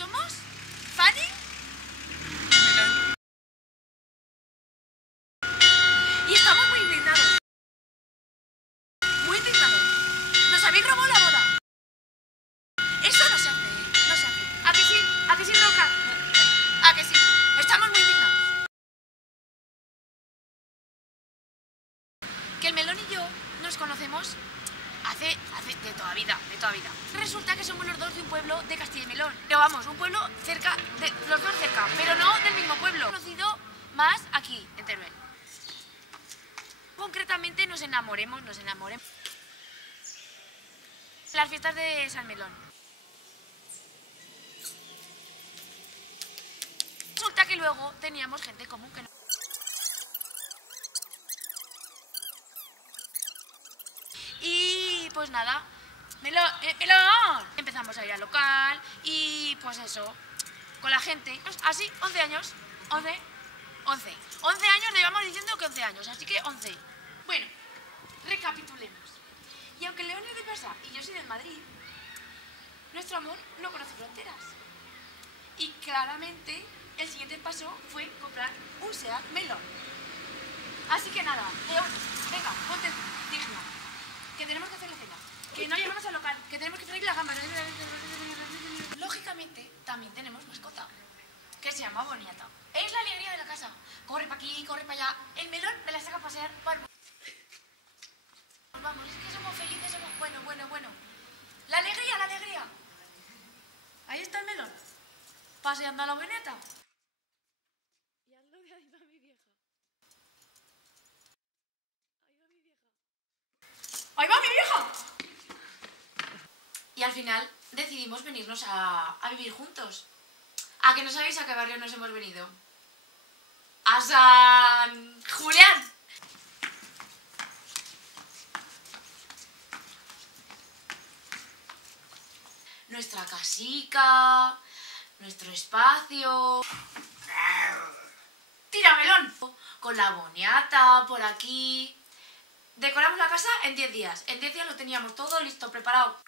somos Fanny y estamos muy indignados. Muy indignados. Nos habéis robado la boda. Eso no se hace, ¿eh? No se hace. ¿A que sí? ¿A que sí, Roca? ¿A que sí? Estamos muy indignados. Que el Melón y yo nos conocemos hace de toda vida, de toda vida. Resulta que somos los dos de un pueblo de Castilla y Melón. Pero vamos, un pueblo cerca, los dos cerca, pero no del mismo pueblo. Conocido más aquí, en Teruel. Concretamente nos enamoremos. Las fiestas de San Melón. Resulta que luego teníamos gente común que no. Y pues nada, Melón. Empezamos a ir al local y pues eso, con la gente. Así, 11 años. 11 años, llevamos diciendo que 11 años, así que 11. Bueno, recapitulemos. Y aunque León es de Barça y yo soy del Madrid, nuestro amor no conoce fronteras. Y claramente el siguiente paso fue comprar un Seat Melón. Así que nada, León, venga, ponte digno. Que tenemos que hacer la cena. Que no llegamos al local. Que tenemos que freír la gamba. Lógicamente, también tenemos mascota. Que se llama Boniata. Es la alegría de la casa. Corre para aquí, corre para allá. El Melón me la saca a pasear para... Vamos, es que somos felices, somos... Bueno. La alegría. Ahí está el Melón. Paseando a la Boniata. Y hazlo de ahí para mi vieja. ¡Ahí va mi vieja! Y al final decidimos venirnos a vivir juntos. ¿A que no sabéis a qué barrio nos hemos venido? ¡A San Julián! Nuestra casica, nuestro espacio... ¡Tira, Melón! Con la Boniata por aquí... Decoramos la casa en 10 días. En 10 días lo teníamos todo listo, preparado.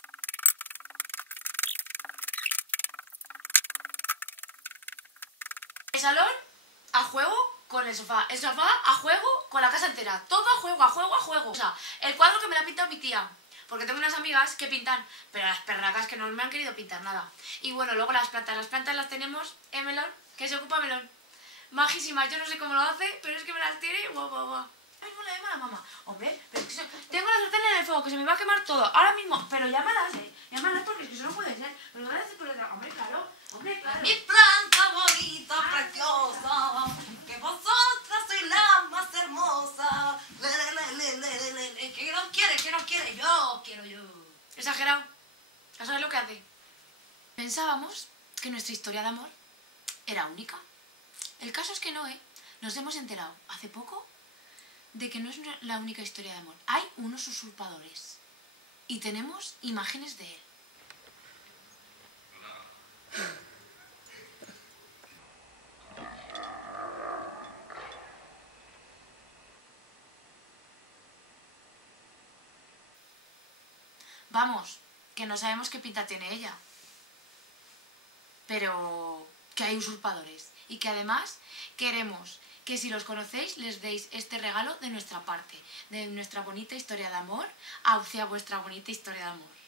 El salón a juego con el sofá a juego con la casa entera. Todo a juego. O sea, el cuadro que me lo ha pintado mi tía. Porque tengo unas amigas que pintan, pero las perracas que no me han querido pintar nada. Y bueno, luego las plantas las tenemos en Melón, que se ocupa Melón. Majísimas, yo no sé cómo lo hace, pero es que me las tiene guau. Ay, no le llamo a la mamá. Hombre, pero es que tengo la sartén en el fuego, que se me va a quemar todo. Ahora mismo, pero llámalas, llámalas porque es que eso no puede ser. Pero van a decir por detrás, hombre, claro. Mi planta bonita, preciosa, que vosotras sois la más hermosa. ¿Qué no quiere? Yo quiero yo. Exagerado. ¿Ya sabes lo que hace? Pensábamos que nuestra historia de amor era única. El caso es que no, Nos hemos enterado hace poco de que no es la única historia de amor. Hay unos usurpadores. Y tenemos imágenes de él. Vamos, que no sabemos qué pinta tiene ella. Pero que hay usurpadores. Y que además queremos que si los conocéis les deis este regalo de nuestra parte. De nuestra bonita historia de amor hacia vuestra bonita historia de amor.